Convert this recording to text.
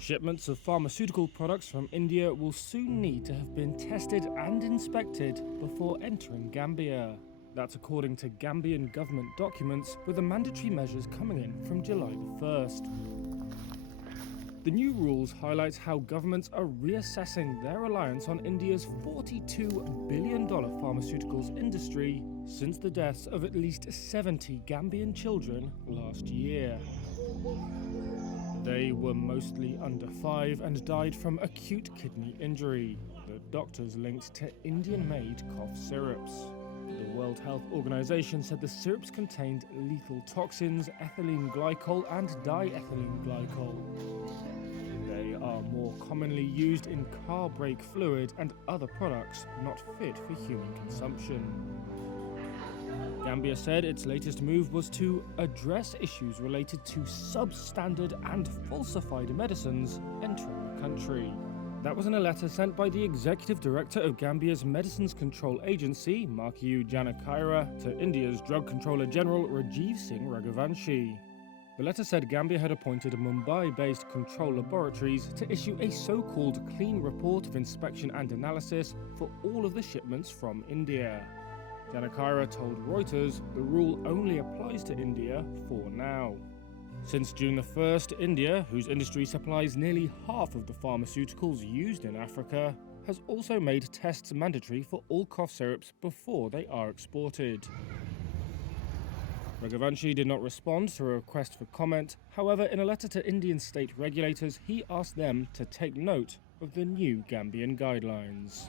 Shipments of pharmaceutical products from India will soon need to have been tested and inspected before entering Gambia. That's according to Gambian government documents, with the mandatory measures coming in from July the 1st. The new rules highlight how governments are reassessing their reliance on India's $42 billion pharmaceuticals industry since the deaths of at least 70 Gambian children last year. They were mostly under 5 and died from acute kidney injury. The doctors linked to Indian-made cough syrups. The World Health Organization said the syrups contained lethal toxins, ethylene glycol and diethylene glycol. They are more commonly used in car brake fluid and other products not fit for human consumption. Gambia said its latest move was to address issues related to substandard and falsified medicines entering the country. That was in a letter sent by the Executive Director of Gambia's Medicines Control Agency, Marku Janet Caira, to India's Drug Controller General Rajeev Singh. The letter said Gambia had appointed Mumbai-based control laboratories to issue a so-called clean report of inspection and analysis for all of the shipments from India. Janet Caira told Reuters the rule only applies to India for now. Since June the 1st, India, whose industry supplies nearly half of the pharmaceuticals used in Africa, has also made tests mandatory for all cough syrups before they are exported. Raghuvanshi did not respond to a request for comment. However, in a letter to Indian state regulators, he asked them to take note of the new Gambian guidelines.